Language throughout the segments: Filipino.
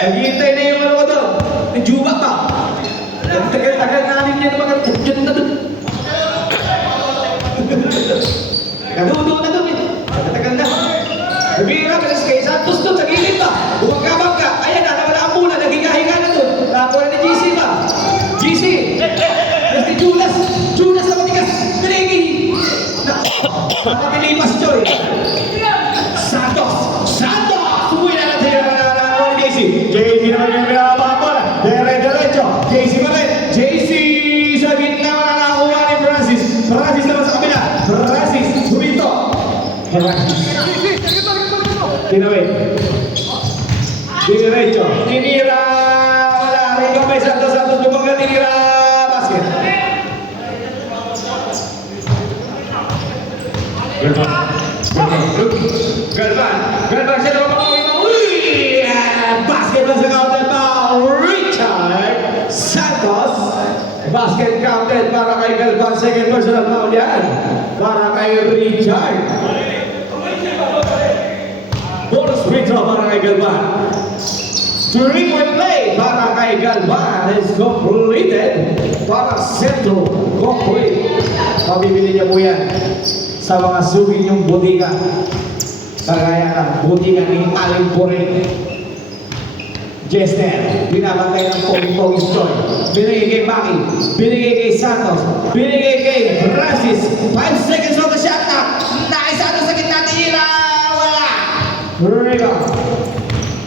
Naghihintay na yung ano ko doon. May juba pa. Tagal-tagal namin yan mga dyan na doon. Kadudo na doon eh. Tagal na. Nabira, malas kay Santos doon, sa gilid pa. Bumagkabang ka. Ayan na, nawala ang mula, naghigahiga na doon. Nakakuha na ni GC pa. GC! Yes, ni Julas! Julas na matigas! Pinigil! Nakapilipas, Joy! Santos! Santos! Sumuwi na natin yung mga JC. JC naman yung pinababa mo na. Dire-diretso. JC pa rin. JC sa gitna na nakakuha ni Francis. Francis naman sa kabila. Francis, humito. Tinawid. Diretso. Tinira. Wala. Rico may Santos. Santos lumangga. Tinira. Basket. Galvan siya naman makawin mo. Uy! Basket na sa counted pa. Richard Santos. Basket counted para kay Galvan. Second personal foul yan. Para kay Richard. Bonus free throw para kay Galvan. Three-point play para kay Galvan is completed. Para Centro complete. Pabibili niya po yan sa mga sugi niyong butika. Kagaya ng butika ni Aling Puring. Jester, binabantay ng Pong Stoy. Binigay kay Maki, binigay kay Santos, binigay kay Francis. 5 seconds on the shot clock. Nakaisado sa gitna, tira, wala. Rebound.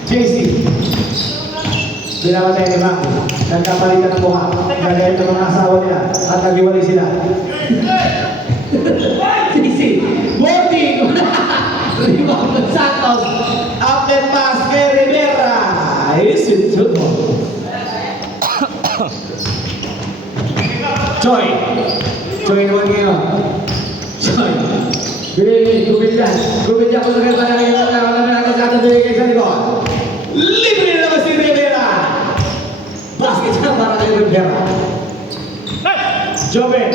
JC. Binabantay ni Maki. Nagkapalitan ng mukha. Nagayat ng mga asawa nila at nagiwalay sila. JC. Boarding. Rebound ng Santos. Outlet pass kay Rivera. Is it true? Choi. Choi naman ngayon. Choi. Gumilyan. Gumilyan ko na kayo para nakikita sa ating bigay sa likod. Libre na naman si Rivera. Basket na para kay Rivera. Joven.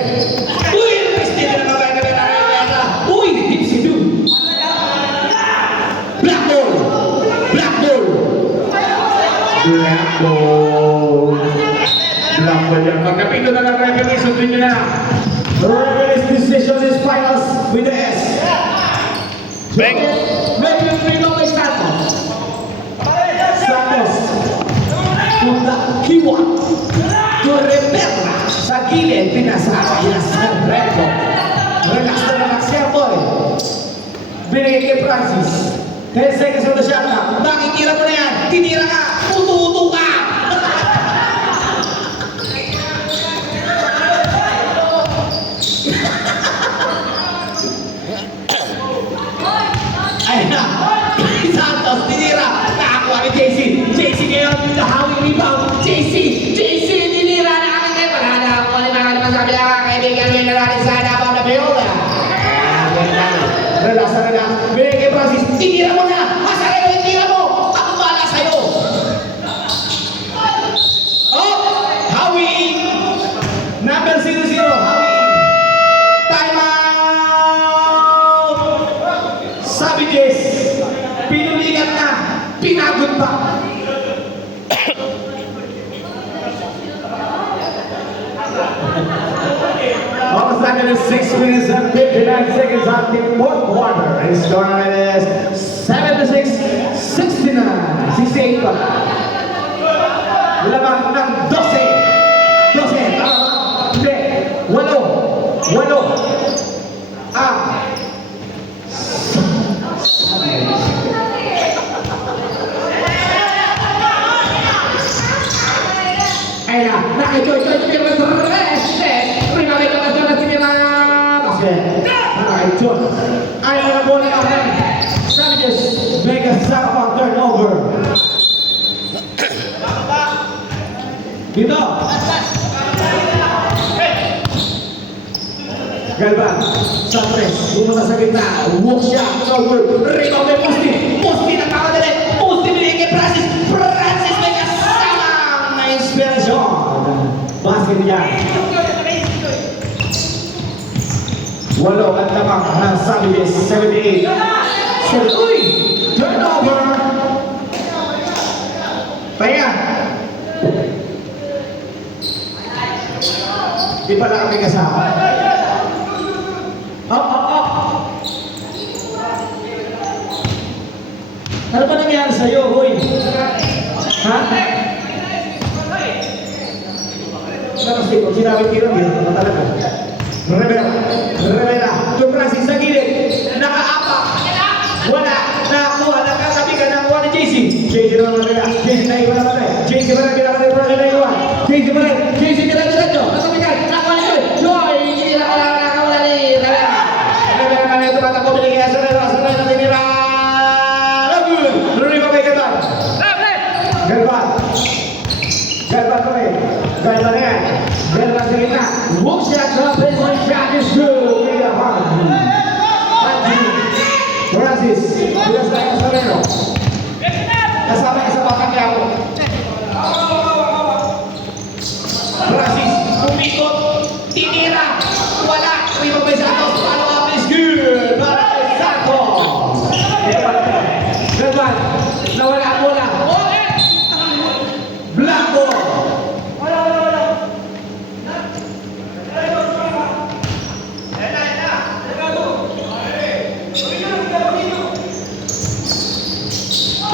Uy! Pwede na naman na Rivera. Uy! Hit si Duke. Black ball. Black ball. Black ball. Black ball yan. Pagkapito na ng referee, sundin nyo na. The referee's decision is finals with the S. Bang! Maybe yung freedom may Santos. Santos. Punta Kiwa. Rivera. Sa gilid, pinasakay na sa reto. Relax na relax siya, boy. Binigay kay Francis. 10 seconds on the shot clock. Nakikira mo na yan. Tinira ka. Utu-utu ka. Ayun na. Santos, tinira. Nakakuha ni JC. JC ngayon, nahawing rebound. JC, tinira. Nakakagay. Pagkakakuha ni mga naman sabi na kaibigan ngayon na natin sa Davao na Beola. Relax na relax. Binigay kay Francis. Tinira mo na. Masakay mo yung tira mo. Ako bala sa'yo. Oh! Howie! Number 00. Howie! Time out! Sabi Jess, pinuligan na. Pinagod pa. Almost like it is 6 minutes and 59 seconds on the fourth quarter. And score is 76-69. 68 pa. Lamang ng 12. 12. Tama ba? Hindi. 8. 8. Ayun na. Nakikoy. Ay, mga bola na rin. Savages make a Sarapang turnover. Dito. Galvan. Sa tres. Pumunta sa gitna. Walk shot. Over. Rebound may Musti. Musti na kakadali. Musti binigay kay Francis. Francis may kasamang na inspirasyon. Basket niya. Walo at lamang ng Savages. 78. Uy! Turnover! may kasama. Up. Ano ba nangyari sa'yo, Hoy? Ha? Tapos dito, sinawit-kirap yun. Ano talaga? Rivera. Tumrasis sa gilid. Nakaapak. Wala. Nakakuha. Nakasabi ka. Nakuha ni JC. JC naman na JC na iwan naman tayo. JC ba na pinakatay para na iwan? JC ba na? JC diretso. Nasabi ka. Nakuha ni Joy. Joy. Nakawala ni Rivera. Rivera na ito. Matakbo. Binigay sa Rivera. Sa Rivera. Tinira. Rivera may gaban. Gaban pa rin. Gaban na yan. Gaban sa gitna. Hook shot. One shot is good. Francis. Bilas tayo sa Reno. Kasama ka sa bakang niya ako. Francis. Umikot. Tinira. Wala. Rivera may Santos. Follow up is good. Para kay Santos. Gaban. Nawala ang bola. Blanco.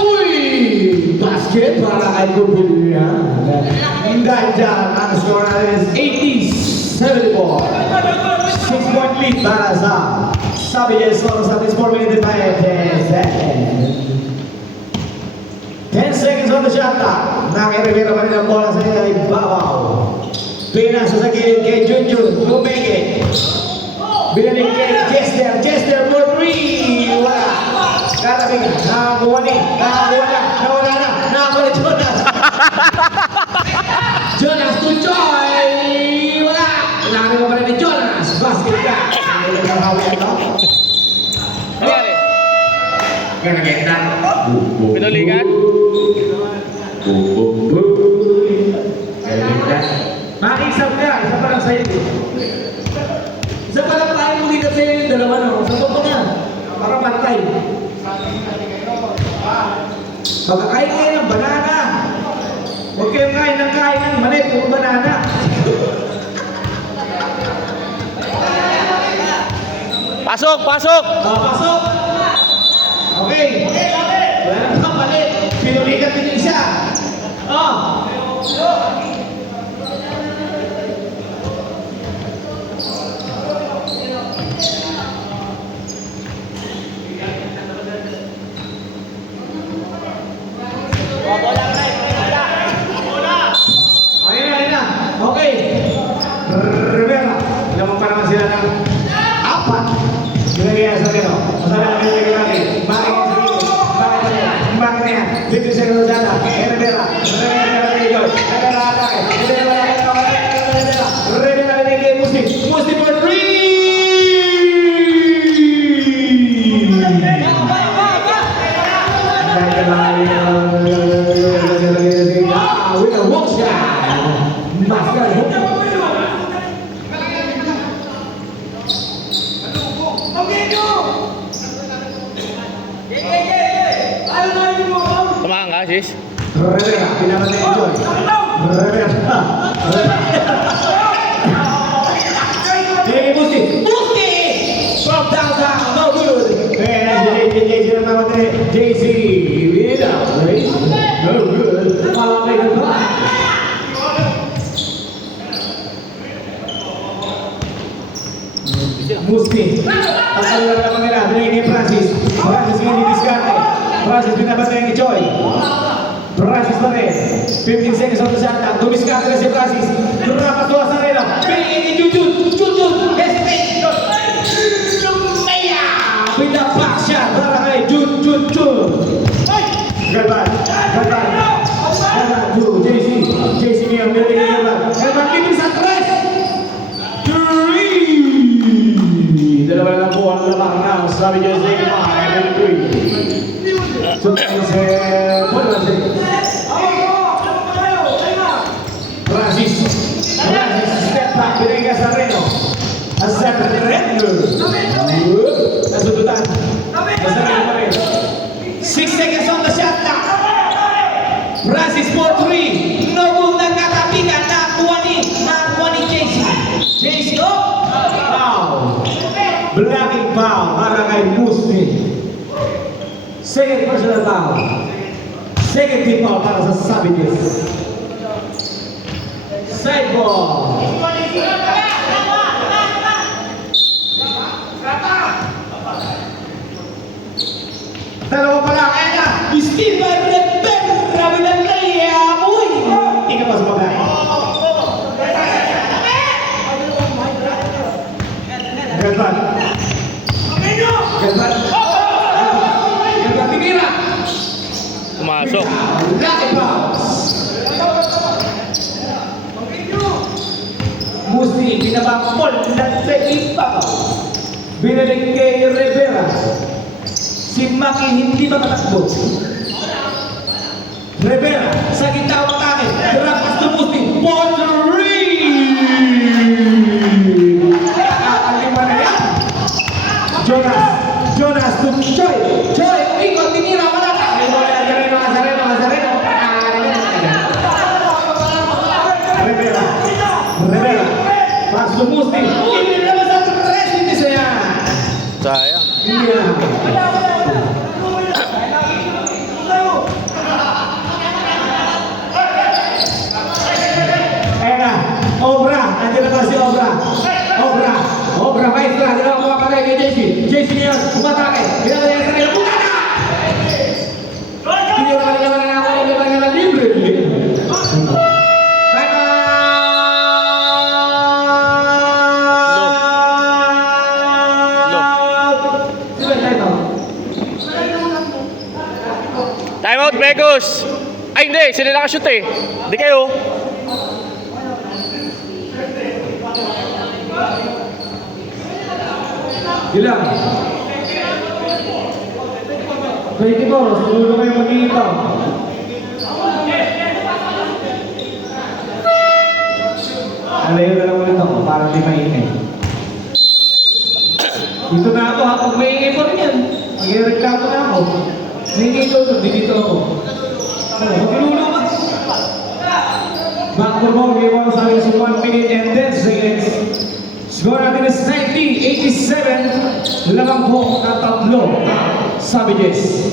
Uy! Basket para kay Kubilia. Dahil ang score natin is 80-74. 6-point lead para sa Sabies sa 4 minutes tayo. 10 seconds on the shot clock. Nakirivera pa rin ang bola sa ibabaw. Pinasa sa gilid kay Junjun. Lumeke. Binalik kay Chester. Chester for 3. Wala. Karabing. Nakakuha ni. Nakakuha na. Nawala na. Nakakuha ni Jonas. Jonas to Joy. Wala. Nakakita pa rin ni Jonas. Basket ka. Ganagenda. Pinuligan? Makikisap ka. Isa pa lang sa'yo. Isa pa lang tayo mulikat sa'yo yung dalawa no. Sa toko niya. Para pantay. Pagkakain kayo ng banana. Huwag kayong kain ng mali. Puro banana. Pasok! Pasok! Pasok. Okay. Wala na pang palit. Pinulikat din yung isa. Ayun na. Okay. Rivera. Ilang pa naman sila ng 4. Ginagaya sa Reno. Masala na kayo natin. Bakit sa dito? Bakit na yan? 50 seconds na data. Rivera. Rivera na ito. Rivera atake. Rivera na ito. Rivera na ito. Musti. Musti for 3! With a hook shot. Mascal hook. Tumakan ka, sis? Rivera, pinapatay ni Joy. Rivera. Musti. Musti! From downtown, no good. JC na namatay. JC. No good. Malapay ka ba? Musti. Pagkalulan naman nila. Binigay ni Francis. Francis nga didiskarte. Francis pinapatay ni Joy. Francis pa rin. 15 seconds on the shot clock. Dumiskarte na si Francis. Rapas doon sa rin. Binigay ni Junjun. Junjun. Hesitate. Lumaya. With the back shot. Para kay Junjun. Galvan. JC. JC niya. Binigay ni Galvan. Galvan libre sa 3. 3. Dalawa na po ang lamang na. Sabi niya sa iyo. Francis, step back, binigay sa Reno. Sa Reno. Nasudutan. Nasa Reno pa rin. 6 seconds on the shot clock. Francis for 3. No move, nagkakapigan. Nakuha ni JC. JC Second personal foul. Second team foul para sa Savages. Side ball. Dalawa pa lang. Ayan na. Steven Rivera with a layup. Uy! Hindi ka pa sumagay. Galvan. Galvan. Galvan tinira. Pumasok. Lucky bounce. Musti, binabangkol ng second foul. Binalik kay Rivera. Si Maki hindi makatakbo. Rivera sa gitna ng atake. Rapas to Musti. Pottery! Alima na yan. Jonas to Joy. Joy, ikot, tinira ka lang. Rivera. Pas to Musti. Ini naman sa tres, hindi saya. Sayang. Hindi na. Obra, nandiyan na ba si Obra? Obra, maestra, hindi na ako makapatay kay JC. JC ngayon, umatake. Ginagawa niya sa kanila, puta na! Hindi na ako libre. Time out, Begos! Ay, hindi. Sila nakashoot eh. Hindi kayo. Ilang? 24, siguro kayo mag-iitaw. Alayo na lang ulit ako para di maingay. Dito na ako ha, pag maingay pa rin yan. Mag-reklamo na ako. Maingay ko ito, dito ako. Mag-inulo ba? Back for more, we want sa akin sa 1 minute and 10 seconds. Score natin is 90-87. Lamang po na tatlo. Savages.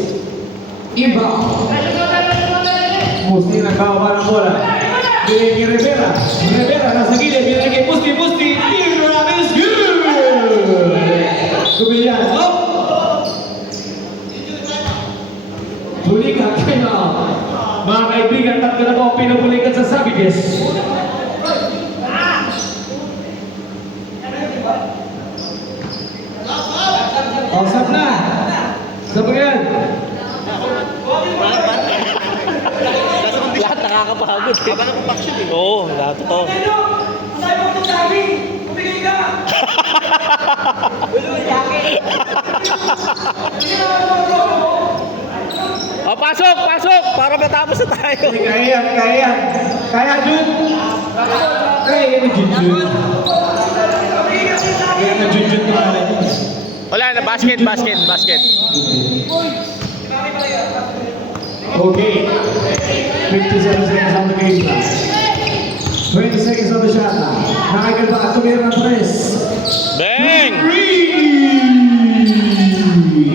Iba. Musti nagkawa ng bola. Binigay kay Rivera. Rivera nasa gilid. Binigay kay Musti. Rivera is good. Kubilyan. Up. Bulikat kayo. Mga kaibigan, tatlo na po pinubulikat sa Savages. Usap na. Usap yan. Lahat nakakapagod eh. Habang napapaksyon eh. Oo, lahat ito. Oh, pasok! Para matapos na tayo. Kaya, Jun. Kaya na Jun. Kaya na Jun naman. Wala na, basket. Okay. 57 seconds on the game clock. 20 seconds on the shot clock. Nakaganda at tumira ng press. Bang!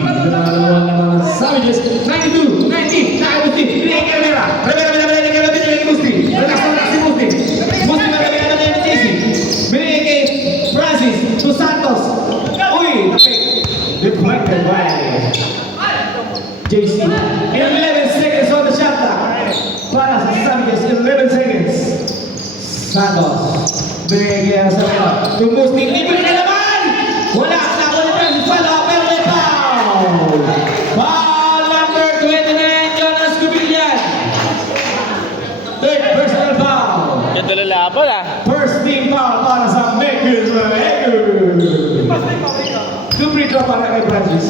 Dalawa naman ang Savages. 92, 90, Musti. Binigay kay Rivera. Binigay kay Musti. Relax si Musti. Musti na kay JC. Binigay kay Francis. To Santos. Uy, tapik. Deflected by JC. 11 seconds on the shot clock. Para sa Savages, 11 seconds. Santos. Binigay kay Rivera. To Musti. Libre na naman! Wala! Nakuha ni Francis. Follow. Pero may foul! Foul number 29, Jonas Cubillan. Third personal foul. Ganda lalaban ah. First team foul para sa Makers. Two free throw para kay Francis.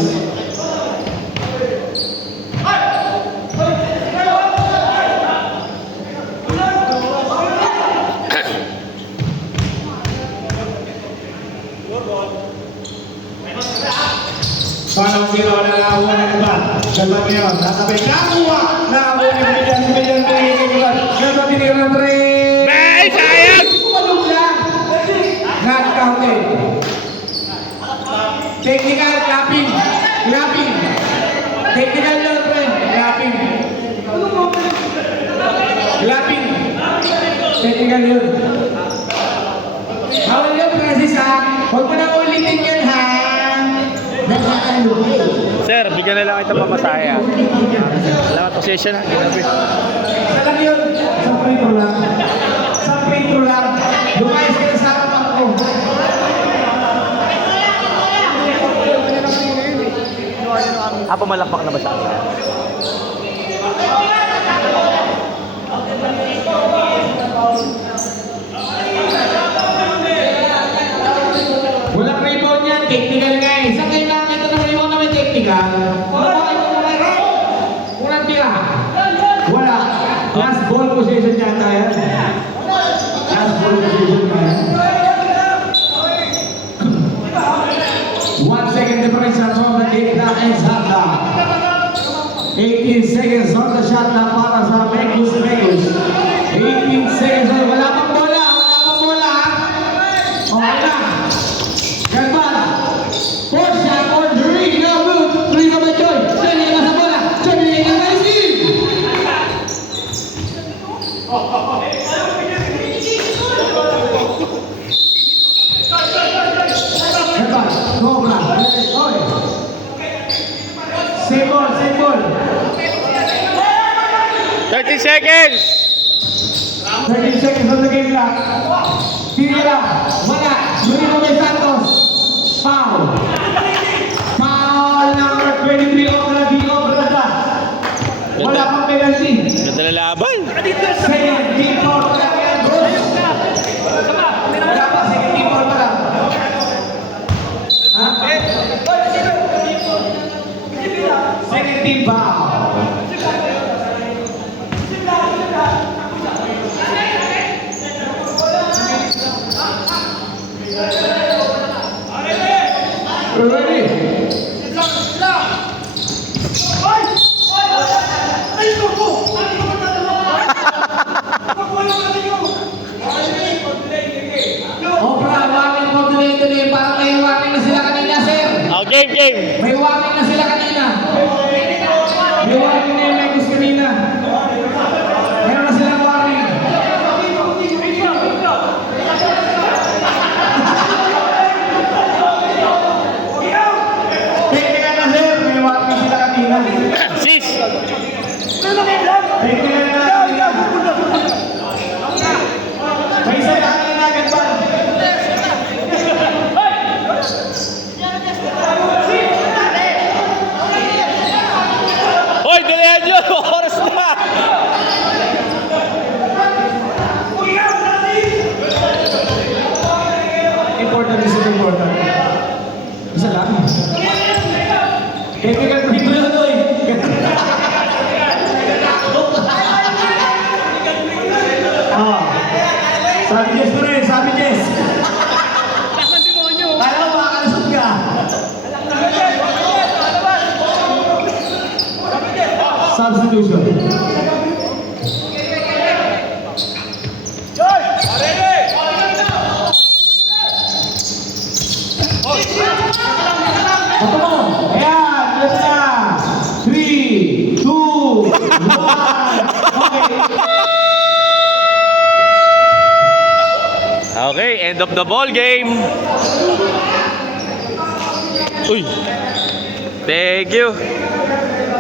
Parang ginawa na nakakuha ng iba. Galvan ngayon, nasabay, nakakuha ng Cubillan. Galvan tinira ng three. Bang! Sayang! Kumalog lang. Not counted. Technical clapping. Technical Sir, bigyan na lang kita pamasaya. Salamat po session ha. Isa lang yun. Sa prito lang. Sa prito lang. Lumayas ka na sa harapan ko. Pumalakpak na ba sa akin? Walang rebound yan. Technical nga eh. Saan kayo nakakita ng rebound na may technical? Mabakit mo may rebound. Unang tira. Wala. Last ball position yata yan. Last ball position nga yan. 1 second difference from the game clock and shot clock. 18 seconds on the shot clock para sa Megus. 18 seconds. Wala pang bola. Wala pang bola. Okay na. Gagmana. 4 shot on 3. No good. 3 na ba Joy? Joy na sa bola. Joy na yung Messi. Gagmana. Cobra. Oy. Same ball. 30 seconds! 13 seconds on the game clock. Tira. Wala. Bruno May Santos. Foul. Foul number 23 Obrada. Wala pang penalty. Ganda na laban. Second team foul pa lang yan, bros. Wala pa. Second team foul pa lang. Ha? Second team foul. Ready? Obra, warning po tuloy. Parang may warning na sila kanina, sir. Oh, game. May warning na sila kanina. May warning na yung Megus kanina. Meron na silang warning. Technical na, sir. May warning na sila kanina. Sis! Technical na kanina. May isa na kanina agad ba? Hoy, dalayan nyo! Oras na! Important is important. Isa lang. Technical free ko yun, oy. Sabi Jess ko rin, sabi Jess. Kala ko makakalusot ka. Substitution. Ito mo. Ayan, let's na. 3, 2, 1. Okay. Okay, end of the ball game. Uy! Thank you.